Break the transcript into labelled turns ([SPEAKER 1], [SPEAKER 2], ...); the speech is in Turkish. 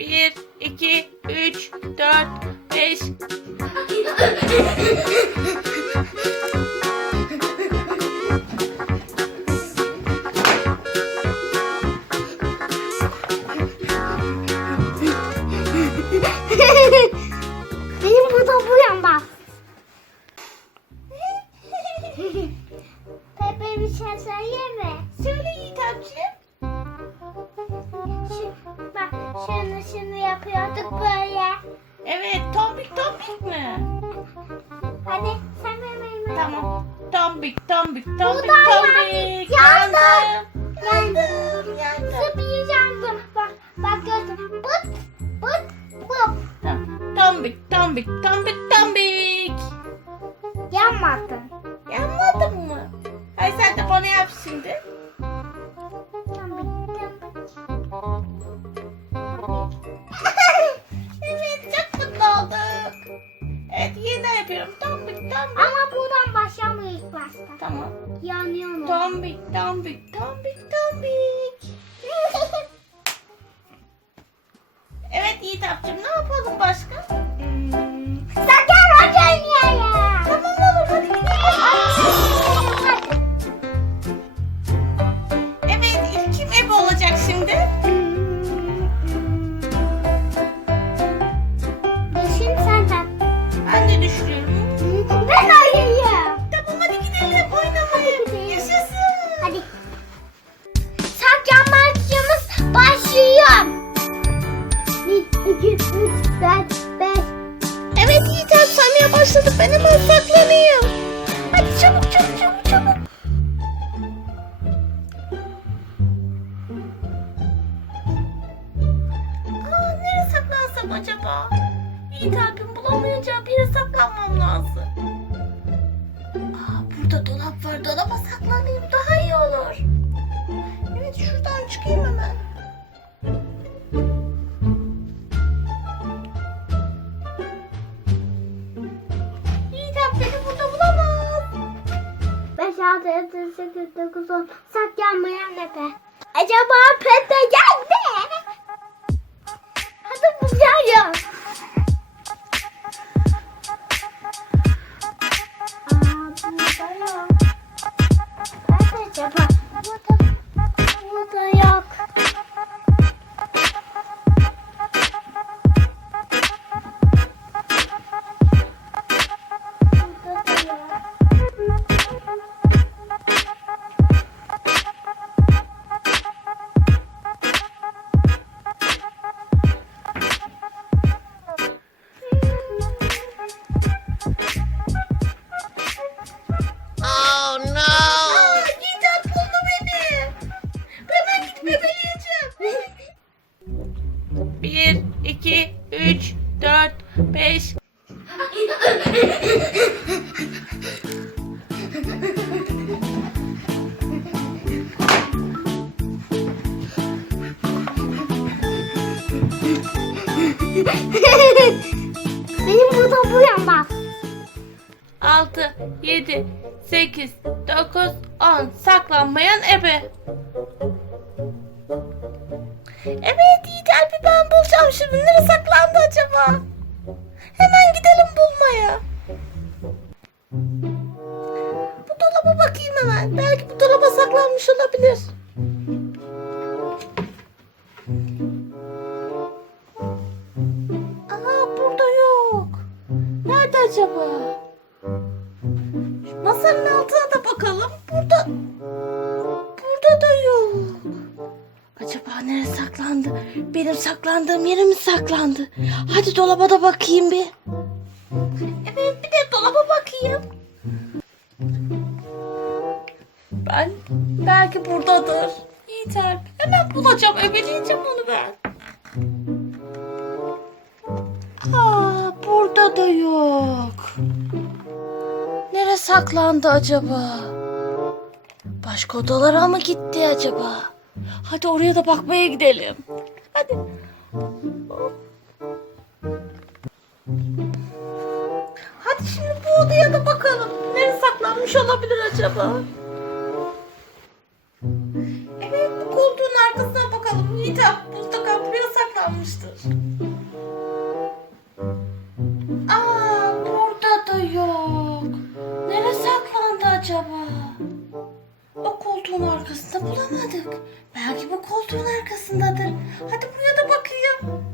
[SPEAKER 1] Bir, iki, üç, dört, beş.
[SPEAKER 2] Benim burada bu yanda. Pepe bir şey söyleyeyim mi?
[SPEAKER 1] Söyle Yiğit'ciğim.
[SPEAKER 2] Şu, şunu yapıyorduk böyle.
[SPEAKER 1] Evet, tombik tombik mi?
[SPEAKER 2] Hadi sen benim
[SPEAKER 1] Tamam. Tombik, tombik, tombik, tombik.
[SPEAKER 2] yandı.
[SPEAKER 1] Yandım,
[SPEAKER 2] Yandım.
[SPEAKER 1] yandım.
[SPEAKER 2] Zıplayacağım. Bak bak gördüm. Bıt bıt bıt.
[SPEAKER 1] Tamam. Tombik, tombik, tombik, tombik.
[SPEAKER 2] Yanmadın.
[SPEAKER 1] Yanmadın mı? Ay sen de bana yap şimdi.
[SPEAKER 2] Yanıyor mu?
[SPEAKER 1] Tombik, tombik, tombik, tombik. Evet Yiğit'cim ne yapalım başka? Saklansam acaba? Yiğit abim bulamayacağı bir yere saklanmam lazım. Aa, burada dolap var. Dolaba saklanayım daha iyi olur. Evet şuradan çıkayım hemen. Yiğit burada bulamaz.
[SPEAKER 2] Beş, altı, yedi, sekiz, dokuz, on. Saklanmayan Pepe. Acaba Pepe geldi? Burada, yok.
[SPEAKER 1] 1, 2, 3, 4, 5.
[SPEAKER 2] Benim burada bu yanda.
[SPEAKER 1] 6, 7, 8, 9, 10. Saklanmayan ebe. Evet Yiğit abi ben bulacağım şimdi. Nereye saklandı acaba? Hemen gidelim bulmaya. Bu dolaba bakayım hemen. Belki bu dolaba saklanmış olabilir. Aa burada yok. Nerede acaba? Masanın altına da bakalım. Burada Acaba nereye saklandı? Benim saklandığım yere mi saklandı? Hadi dolaba da bakayım bir. Evet bir de dolaba bakayım. Ben belki buradadır. Alp, Hemen bulacağım. Öbeleyeceğim onu ben. Aa, burada da yok. Nereye saklandı acaba? Başka odalara mı gitti acaba? Hadi oraya da bakmaya gidelim. Hadi. Hadi şimdi bu odaya da bakalım. Nereye saklanmış olabilir acaba? Evet bu koltuğun arkasına bakalım. Yiğit mutlaka buraya saklanmıştır. arkasında bulamadık. Belki bu koltuğun arkasındadır. Hadi buraya da bakayım.